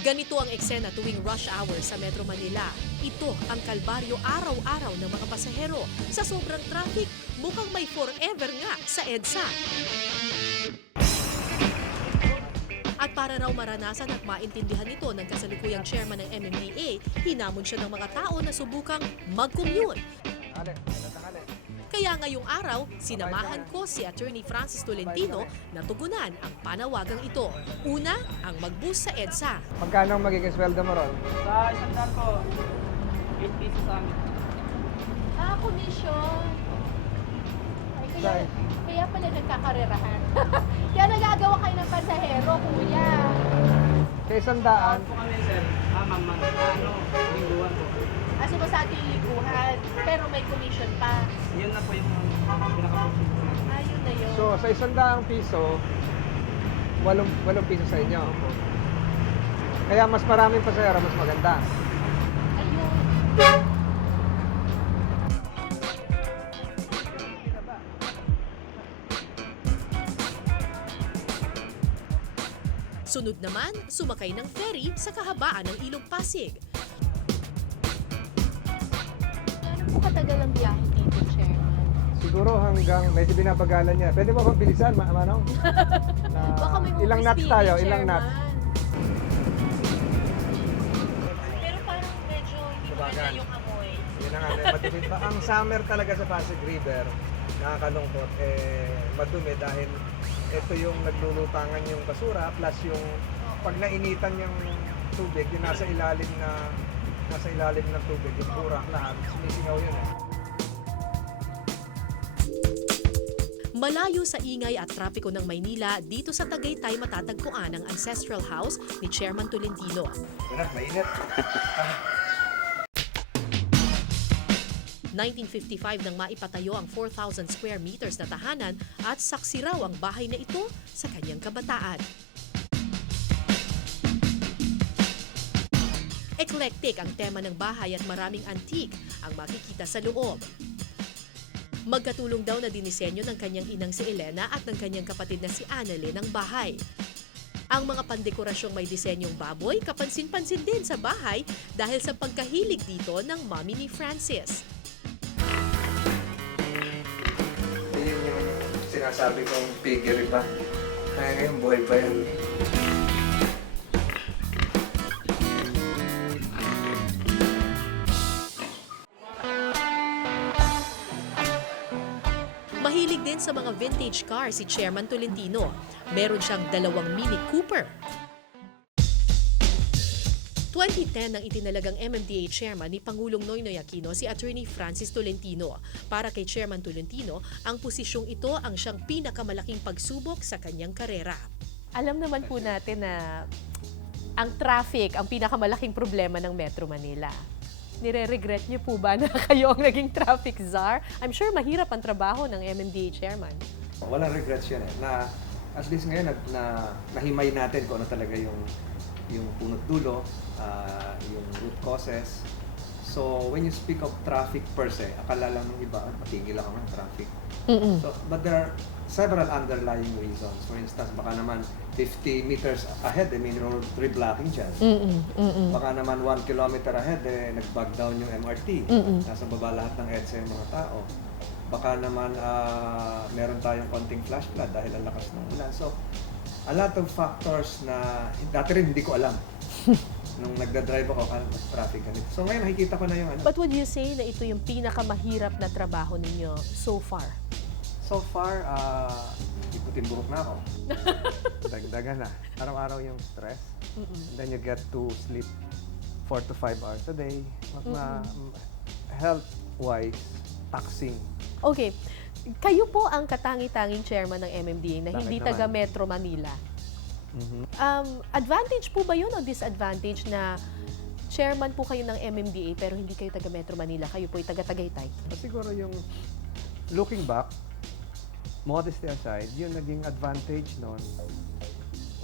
Ganito ang eksena tuwing rush hour sa Metro Manila. Ito ang kalbaryo araw-araw ng mga pasahero. Sa sobrang traffic, mukhang may forever nga sa EDSA. At para raw maranasan at maintindihan ito ng kasalukuyang chairman ng MMDA, hinamon siya ng mga tao na subukang mag-commute. Kaya ngayong araw, sinamahan ko si Attorney Francis Tolentino na tugunan ang panawagang ito. Una, ang mag-boost sa EDSA. Magkano ang magiging sweldo mo ron? Sa isang daan po, 8 pesos sa amin. Commission. Ay, Sorry. kaya pala nagkakarerahan. Kaya nagagawa kayo ng pasahero, kuya. Sa isang Saan daan, po kami, sir? Ma'am, lingguan po. Aso ba sa ating liguhan, pero may commission pa. Yun na po yung pinaka-profit po namin. Ayun na yun. so sa isang daang piso, 8 piso sa inyo. Kaya mas maraming pasahero, mas maganda. Ayun. Sunod naman, sumakay ng ferry sa kahabaan ng Ilog Pasig. Ano po katagal ang biyahe dito, Chairman? Siguro hanggang medyo binabagalan niya. Pwede mo bang bilisan, Manong? Na, Baka may ilang movie knots speed, tayo? Ilang Chairman. knots? Pero parang medyo hindi Bagal. maganda yung amoy. Yun na nga, madumi pa. Ang summer talaga sa Pasig River, nakakalungkot, madumi dahil ito yung naglulutangan yung basura plus yung pag nainitan yung tubig, yung nasa ilalim ng tubig, yung burak lahat, sumisingaw yun eh. Malayo sa ingay at trapiko ng Maynila, dito sa Tagaytay matatagpuan ang ancestral house ni Chairman Tolentino. Yun na, mainit. 1955 nang maipatayo ang 4,000 square meters na tahanan at saksi raw ang bahay na ito sa kanyang kabataan. Eclectic ang tema ng bahay at maraming antique ang makikita sa loob. Magkatulong daw na dinisenyo ng kanyang inang si Elena at ng kanyang kapatid na si Annalyn ang bahay. Ang mga pandekorasyong may disenyong baboy, kapansin-pansin din sa bahay dahil sa pagkahilig dito ng mommy ni Francis. Yun yung sinasabi kong figure ba? Kaya ngayon, buhay pa yan. Mahilig din sa mga vintage car si Chairman Tolentino. Meron siyang 2 Mini Cooper. 2010 nang itinalagang MMDA Chairman ni Pangulong Noynoy Aquino si Attorney Francis Tolentino. Para kay Chairman Tolentino, ang posisyong ito ang siyang pinakamalaking pagsubok sa kanyang karera. Alam naman po natin na ang traffic ang pinakamalaking problema ng Metro Manila. Nire-regret niyo po ba na kayo ang naging traffic czar? I'm sure mahirap ang trabaho ng MMDA chairman. Walang regrets yun eh. Na at least ngayon nahimay natin kung ano talaga yung punot dulo, yung root causes. So when you speak of traffic per se, akala lang ng iba, matigil ako ng traffic. So, but there are several underlying reasons. For instance, baka naman 50 meters ahead, may road reblocking dyan. Baka naman 1 kilometer ahead, nag-bug down yung MRT. Nasa baba lahat ng EDSA yung mga tao. Baka naman meron tayong konting flash flood dahil ang lakas ng ulan. So, a lot of factors na dati rin hindi ko alam. Nung nagda-drive ako, traffic ganito. So ngayon nakikita ko na yung ano. But would you say na ito yung pinakamahirap na trabaho ninyo so far? So far, ikutin buhok na ako. Dagdagan na. Araw-araw yung stress. And then you get to sleep 4 to 5 hours a day. Health-wise, taxing. Okay. Kayo po ang katangi-tanging chairman ng MMDA na Bakit hindi naman? taga Metro Manila. Advantage po ba yun o disadvantage na chairman po kayo ng MMDA pero hindi kayo taga Metro Manila, kayo po ay taga Tagaytay? Siguro yung looking back, modesty aside, yung naging advantage noon,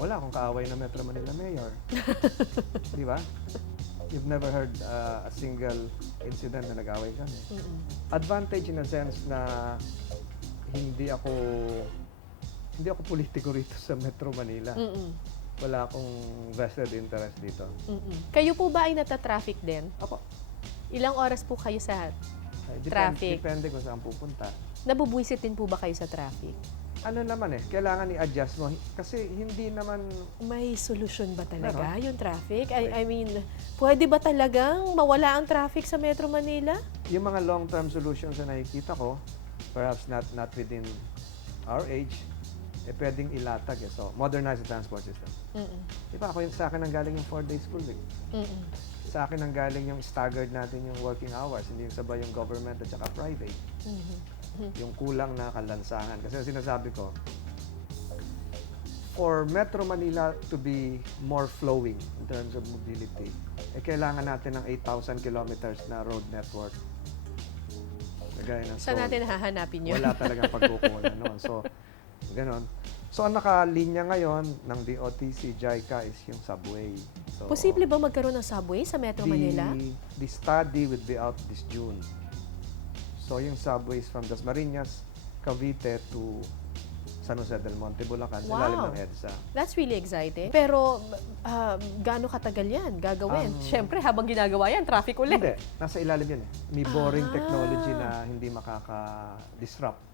wala akong kaaway na Metro Manila mayor. Di ba? You've never heard a single incident na nag-away kami. Advantage in a sense na hindi ako politiko rito sa Metro Manila. wala akong vested interest dito. Kayo po ba ay nata-traffic din? Opo. Ilang oras po kayo sa traffic? Depende kung saan pupunta. Nabubuisit din po ba kayo sa traffic? Ano naman kailangan i-adjust mo. Kasi hindi naman, May solusyon ba talaga Meron. yung traffic? I mean, pwede ba talagang mawala ang traffic sa Metro Manila? yung mga long-term solutions na nakikita ko, perhaps not within our age, pwedeng ilatag. So, modernize the transport system. Diba, sa akin ang galing yung 4-day school week. Sa akin ang galing yung staggered natin yung working hours, hindi yung sabay yung government at saka private. Yung kulang na kalansangan. Kasi sinasabi ko, for Metro Manila to be more flowing in terms of mobility, kailangan natin ng 8,000 kilometers na road network. Gaya ng Saan Seoul. natin hahanapin yun? Wala talagang pagkukunan noon. So, ganon. So, ang nakalinya ngayon ng DOTC, JICA is yung subway. So, Posible ba magkaroon ng subway sa Metro Manila? The study will be out this June. So, yung subways from Dasmariñas, Cavite to San Jose del Monte, Bulacan, sa Wow. ilalim ng EDSA. That's really exciting. Pero, gaano katagal yan gagawin? Siyempre, habang ginagawa yan, traffic ulit. Hindi, nasa ilalim yun. May boring technology na hindi makaka-disrupt.